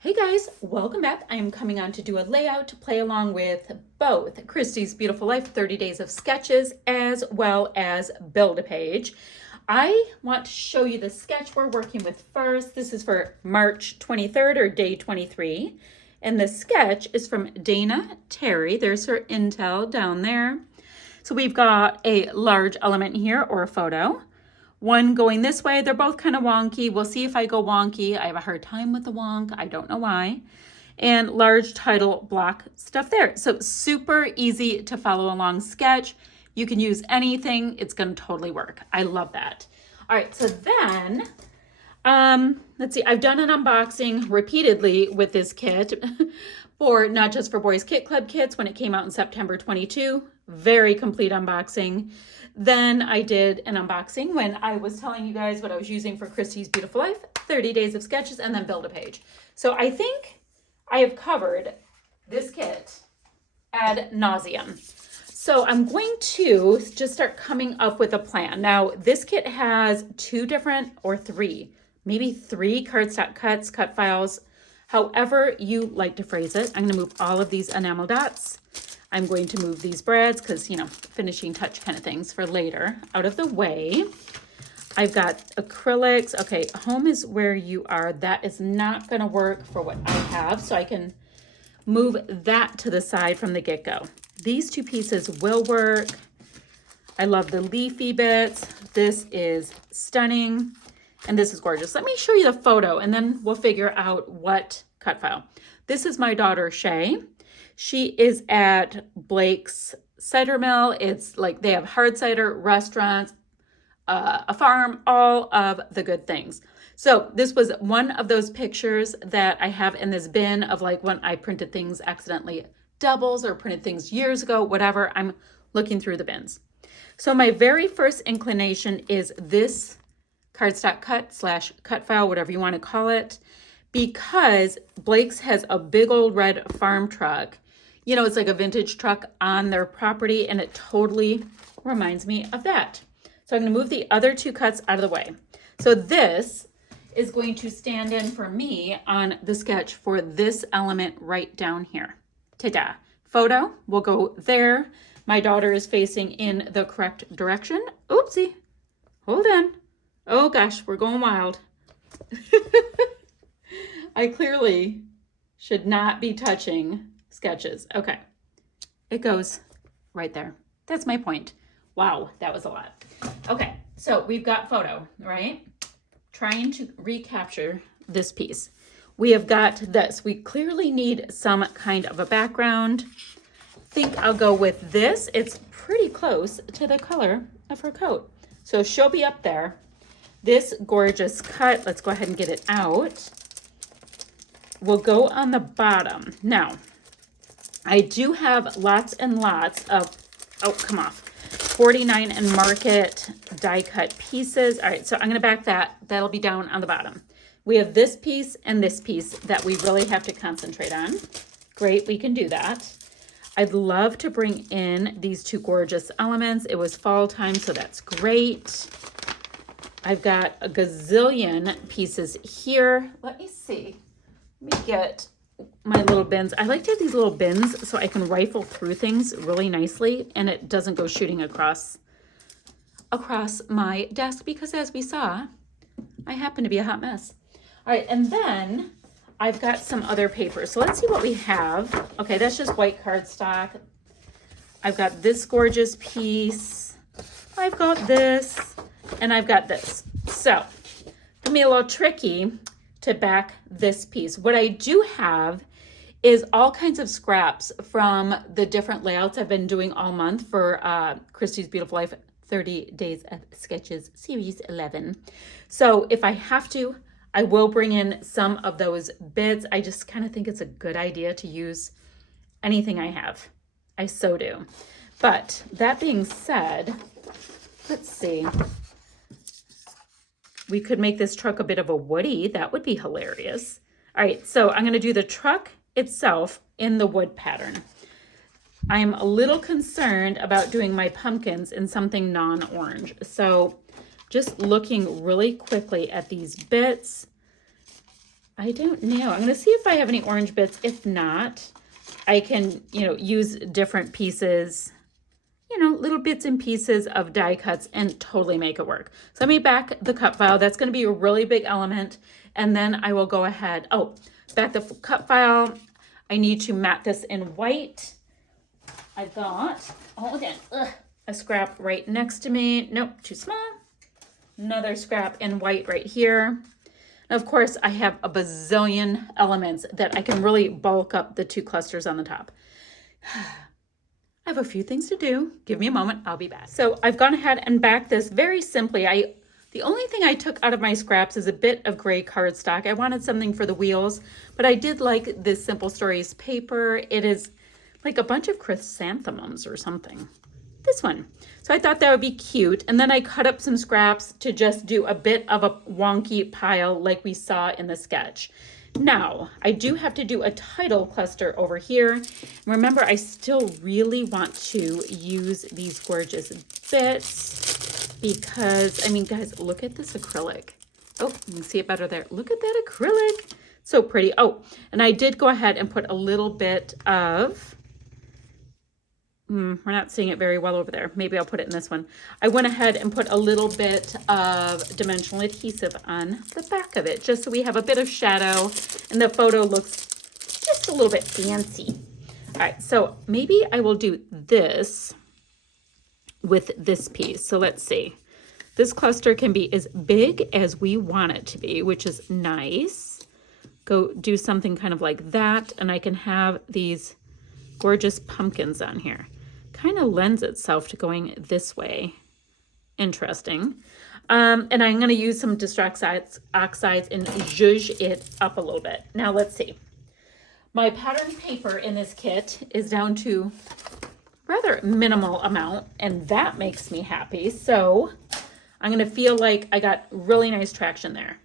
Hey guys, welcome back. I am coming on to do a layout to play along with both Christy's Beautiful Life 30 Days of Sketches as well as Build a Page. I want to show you the sketch we're working with first. This is for March 23rd or day 23. And the sketch is from Dana Terry. There's her intel down there. So we've got a large element here or a photo. One going this way, they're both kind of wonky. We'll see if I go wonky. I have a hard time with the wonk. I don't know why. And large title block stuff there. So super easy to follow along sketch. You can use anything. It's going to totally work. I love that. All right, so then, let's see. I've done an unboxing repeatedly with this kit for not just for Boys Kit Club kits when it came out in September 22. Very complete unboxing. Then I did an unboxing when I was telling you guys what I was using for Christy's Beautiful Life, 30 Days of Sketches, and then Build a Page. So I think I have covered this kit ad nauseum. So I'm going to just start coming up with a plan. Now, this kit has maybe three cardstock cuts, cut files, however you like to phrase it. I'm going to move all of these enamel dots. I'm going to move these brads because, finishing touch kind of things for later out of the way. I've got acrylics. Okay, home is where you are. That is not going to work for what I have, so I can move that to the side from the get-go. These two pieces will work. I love the leafy bits. This is stunning, and this is gorgeous. Let me show you the photo, and then we'll figure out what cut file. This is my daughter, Shay. She is at Blake's Cider Mill. It's like they have hard cider, restaurants, a farm, all of the good things. So this was one of those pictures that I have in this bin of like when I printed things accidentally doubles or printed things years ago, whatever. I'm looking through the bins. So my very first inclination is this cardstock cut/cut file, whatever you want to call it, because Blake's has a big old red farm truck. It's like a vintage truck on their property, and it totally reminds me of that. So I'm going to move the other two cuts out of the way. So this is going to stand in for me on the sketch for this element right down here. Ta-da. Photo will go there. My daughter is facing in the correct direction. Oopsie. Hold on. Oh gosh, we're going wild. I clearly should not be touching sketches. Okay, it goes right there. That's my point. Wow, that was a lot. Okay, so we've got photo, right? Trying to recapture this piece. We have got this. We clearly need some kind of a background. Think I'll go with this. It's pretty close to the color of her coat. So she'll be up there. This gorgeous cut, let's go ahead and get it out, will go on the bottom. Now, I do have lots and lots of, 49 and Market die cut pieces. All right, so I'm gonna back that. That'll be down on the bottom. We have this piece and this piece that we really have to concentrate on. Great, we can do that. I'd love to bring in these two gorgeous elements. It was fall time, so that's great. I've got a gazillion pieces here. Let me see. Let me get my little bins. I like to have these little bins so I can rifle through things really nicely and it doesn't go shooting across my desk because, as we saw, I happen to be a hot mess. All right, and then I've got some other paper. So let's see what we have. Okay, that's just white cardstock. I've got this gorgeous piece. I've got this, and I've got this. So it's gonna be a little tricky to back this piece. What I do have is all kinds of scraps from the different layouts I've been doing all month for Christy's Beautiful Life 30 Days of Sketches Series 11. So if I have to, I will bring in some of those bits. I just kind of think it's a good idea to use anything I have. I so do. But that being said, let's see. We could make this truck a bit of a Woody. That would be hilarious. All right, so I'm gonna do the truck itself in the wood pattern. I'm a little concerned about doing my pumpkins in something non-orange. So just looking really quickly at these bits, I don't know. I'm going to see if I have any orange bits. If not, I can, use different pieces, little bits and pieces of die cuts and totally make it work. So let me back the cut file. That's going to be a really big element. And then I will go ahead. Oh, back the cut file. I need to mat this in white. I've got, again, a scrap right next to me. Nope, too small. Another scrap in white right here. And of course, I have a bazillion elements that I can really bulk up the 2 clusters on the top. I have a few things to do. Give me a moment. I'll be back. So I've gone ahead and backed this very simply. The only thing I took out of my scraps is a bit of gray cardstock. I wanted something for the wheels, but I did like this Simple Stories paper. It is like a bunch of chrysanthemums or something. This one. So I thought that would be cute. And then I cut up some scraps to just do a bit of a wonky pile like we saw in the sketch. Now, I do have to do a title cluster over here. Remember, I still really want to use these gorgeous bits because, I mean, guys, look at this acrylic. Oh, you can see it better there. Look at that acrylic. So pretty. Oh, and I did go ahead and put a little bit of, we're not seeing it very well over there. Maybe I'll put it in this one. I went ahead and put a little bit of dimensional adhesive on the back of it, just so we have a bit of shadow and the photo looks just a little bit fancy. All right, so maybe I will do this with this piece. So let's see. This cluster can be as big as we want it to be, which is nice. Go do something kind of like that, and I can have these gorgeous pumpkins on here. Kind of lends itself to going this way. Interesting. And I'm going to use some Distress Oxides and zhuzh it up a little bit. Now let's see. My pattern paper in this kit is down to rather minimal amount, and that makes me happy. So I'm going to feel like I got really nice traction there.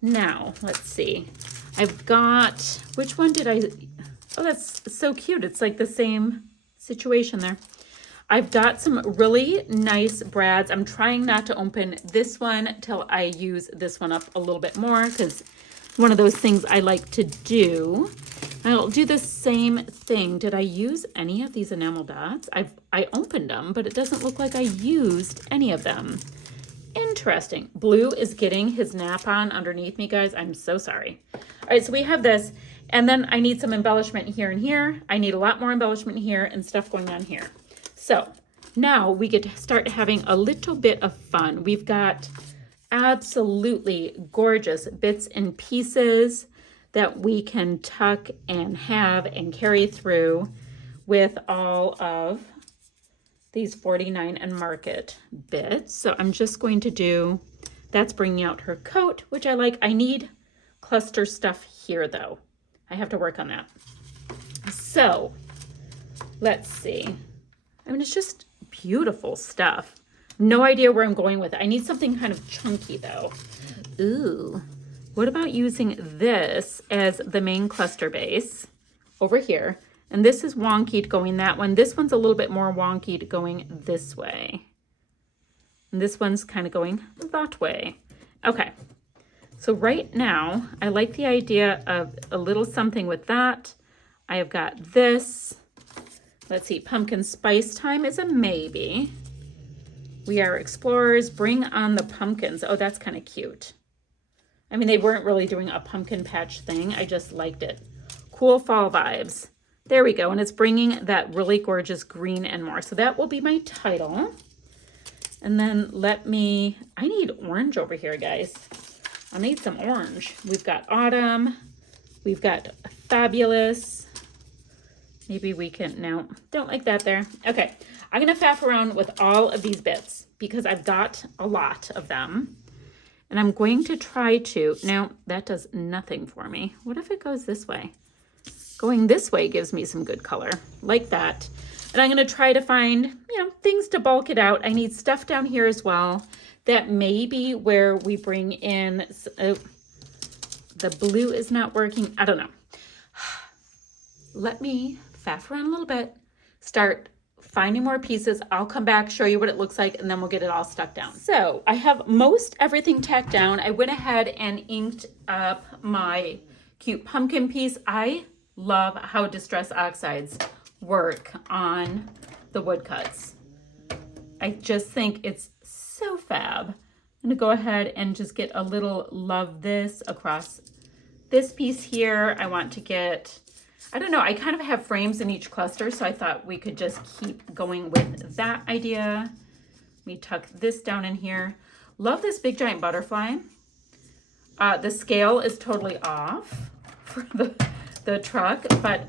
Now, let's see. I've got, which one did I, oh, that's so cute. It's like the same situation there. I've got some really nice brads. I'm trying not to open this one till I use this one up a little bit more because one of those things I like to do. I'll do the same thing. Did I use any of these enamel dots? I opened them, but it doesn't look like I used any of them. Interesting. Blue is getting his nap on underneath me, guys. I'm so sorry. All right, so we have this. And then I need some embellishment here and here. I need a lot more embellishment here and stuff going on here. So now we get to start having a little bit of fun. We've got absolutely gorgeous bits and pieces that we can tuck and have and carry through with all of these 49 and Market bits. So I'm just going to do, that's bringing out her coat, which I like. I need cluster stuff here though. I have to work on that. So let's see. I mean, it's just beautiful stuff. No idea where I'm going with it. I need something kind of chunky though. Ooh, what about using this as the main cluster base over here? And this is wonky going that one. This one's a little bit more wonky going this way. And this one's kind of going that way. Okay. So right now, I like the idea of a little something with that. I have got this. Let's see, pumpkin spice time is a maybe. We are explorers, bring on the pumpkins. Oh, that's kind of cute. I mean, they weren't really doing a pumpkin patch thing. I just liked it. Cool fall vibes. There we go. And it's bringing that really gorgeous green and more. So that will be my title. And then I need orange over here, guys. I need some orange. We've got autumn. We've got fabulous. Maybe we can, no, don't like that there. Okay, I'm gonna faff around with all of these bits because I've got a lot of them. And I'm going to try to, no, that does nothing for me. What if it goes this way? Going this way gives me some good color, like that. And I'm gonna try to find, things to bulk it out. I need stuff down here as well. That may be where we bring in, the blue is not working. I don't know. Let me faff around a little bit, start finding more pieces. I'll come back, show you what it looks like, and then we'll get it all stuck down. So I have most everything tacked down. I went ahead and inked up my cute pumpkin piece. I love how Distress Oxides work on the woodcuts. I just think it's so fab. I'm gonna go ahead and just get a little love this across this piece here. I want to get, I don't know, I kind of have frames in each cluster, so I thought we could just keep going with that idea. Let me tuck this down in here. Love this big giant butterfly. The scale is totally off for the truck, but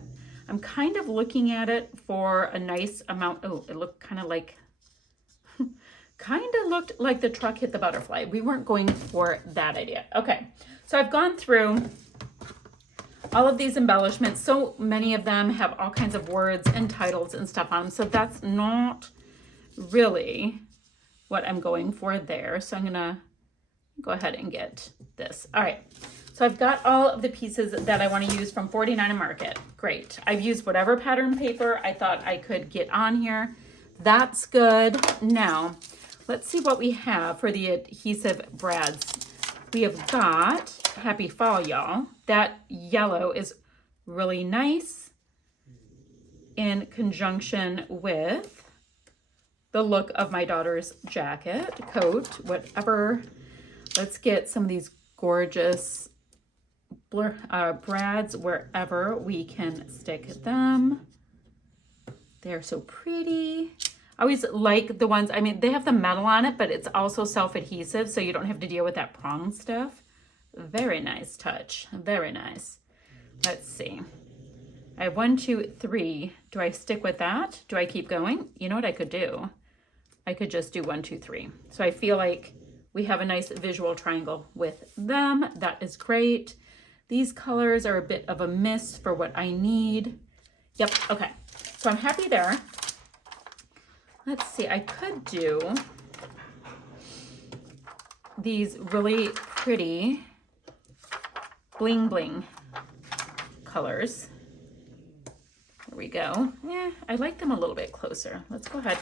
I'm kind of looking at it for a nice amount. Oh, it looked kind of like, looked like the truck hit the butterfly. We weren't going for that idea. Okay, so I've gone through all of these embellishments. So many of them have all kinds of words and titles and stuff on them. So that's not really what I'm going for there. So I'm gonna go ahead and get this. All right, so I've got all of the pieces that I want to use from 49 and Market. Great. I've used whatever pattern paper I thought I could get on here. That's good. Now, let's see what we have for the adhesive brads. We have got Happy Fall, y'all. That yellow is really nice in conjunction with the look of my daughter's jacket, coat, whatever. Let's get some of these gorgeous brads wherever we can stick them. They're so pretty. I always like the ones, I mean, they have the metal on it, but it's also self-adhesive, so you don't have to deal with that prong stuff. Very nice touch. Very nice. Let's see. I have 1, 2, 3. Do I stick with that? Do I keep going? You know what I could do? I could just do 1, 2, 3. So I feel like we have a nice visual triangle with them. That is great. These colors are a bit of a miss for what I need. Yep, okay. So I'm happy there. Let's see, I could do these really pretty bling bling colors. There we go. Yeah, I like them a little bit closer. Let's go ahead,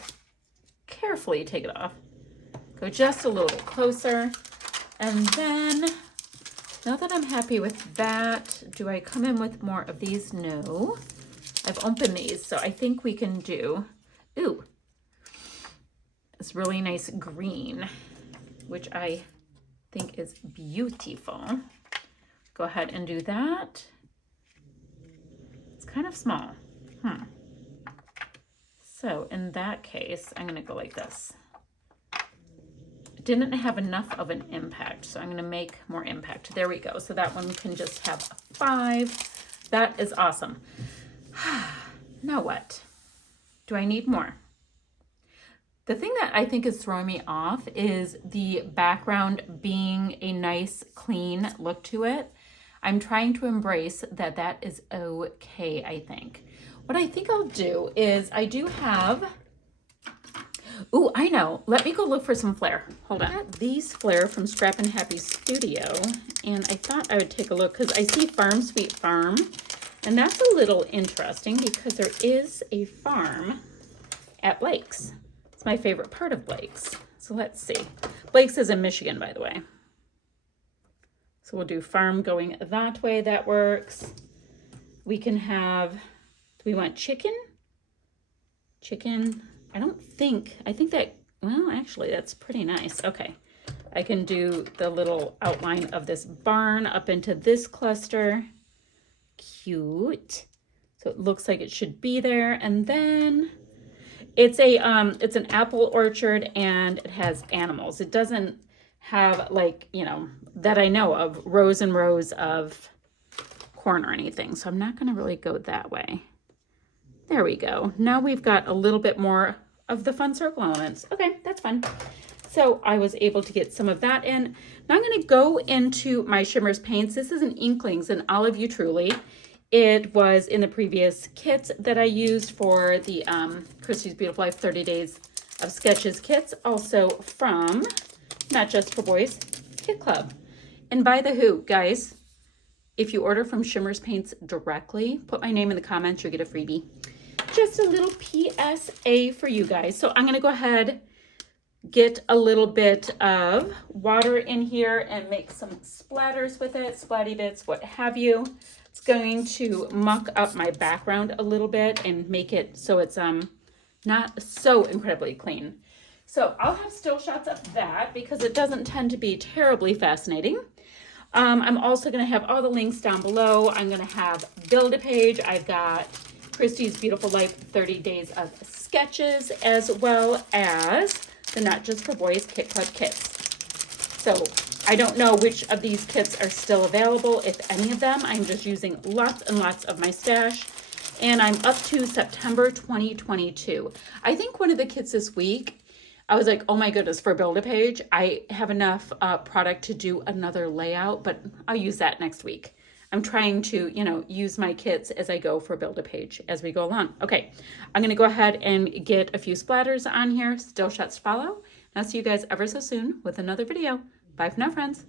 carefully take it off. Go just a little bit closer. And then, now that I'm happy with that, do I come in with more of these? No. I've opened these, so I think we can do, ooh, this really nice green, which I think is beautiful. Go ahead and do that. It's kind of small. So in that case, I'm gonna go like this. It didn't have enough of an impact, so I'm gonna make more impact. There we go. So that one can just have a 5. That is awesome. Now what? Do I need more? The thing that I think is throwing me off is the background being a nice, clean look to it. I'm trying to embrace that that is okay, I think. What I think I'll do is I do have, ooh, I know. Let me go look for some flare. Hold on. I got these flare from Scrap and Happy Studio, and I thought I would take a look because I see Farm Sweet Farm, and that's a little interesting because there is a farm at Blake's. It's my favorite part of Blake's. So let's see. Blake's is in Michigan, by the way. So we'll do farm going that way. That works. We can have, do we want chicken? Chicken. I think that, well, actually, that's pretty nice. Okay. I can do the little outline of this barn up into this cluster. Cute. So it looks like it should be there. And then it's an apple orchard and it has animals. It doesn't have, like, you know, that I know of, rows and rows of corn or anything. So I'm not going to really go that way. There we go. Now we've got a little bit more of the fun circle elements. Okay, that's fun. So I was able to get some of that in. Now I'm going to go into my Shimmers paints. This is an Inklings, an Olive You Truly. It was in the previous kits that I used for the Christy's Beautiful Life 30 Days of Sketches kits. Also from Not Just for Boys Kit Club. And by the who, guys, if you order from Shimmers Paints directly, put my name in the comments, you'll get a freebie. just a little PSA for you guys. So I'm going to go ahead, get a little bit of water in here and make some splatters with it, splatty bits, what have you. It's going to muck up my background a little bit and make it so it's not so incredibly clean. So I'll have still shots of that because it doesn't tend to be terribly fascinating. I'm also going to have all the links down below. I'm going to have Build-A-Page. I've got Christy's Beautiful Life 30 Days of Sketches, as well as the Not Just for Boys Kit Club kits. So I don't know which of these kits are still available, if any of them. I'm just using lots and lots of my stash. And I'm up to September 2022. I think one of the kits this week, I was like, oh my goodness, for Build-A-Page, I have enough product to do another layout, but I'll use that next week. I'm trying to, use my kits as I go for Build-A-Page as we go along. Okay, I'm going to go ahead and get a few splatters on here, still shots to follow. And I'll see you guys ever so soon with another video. Bye for now, friends.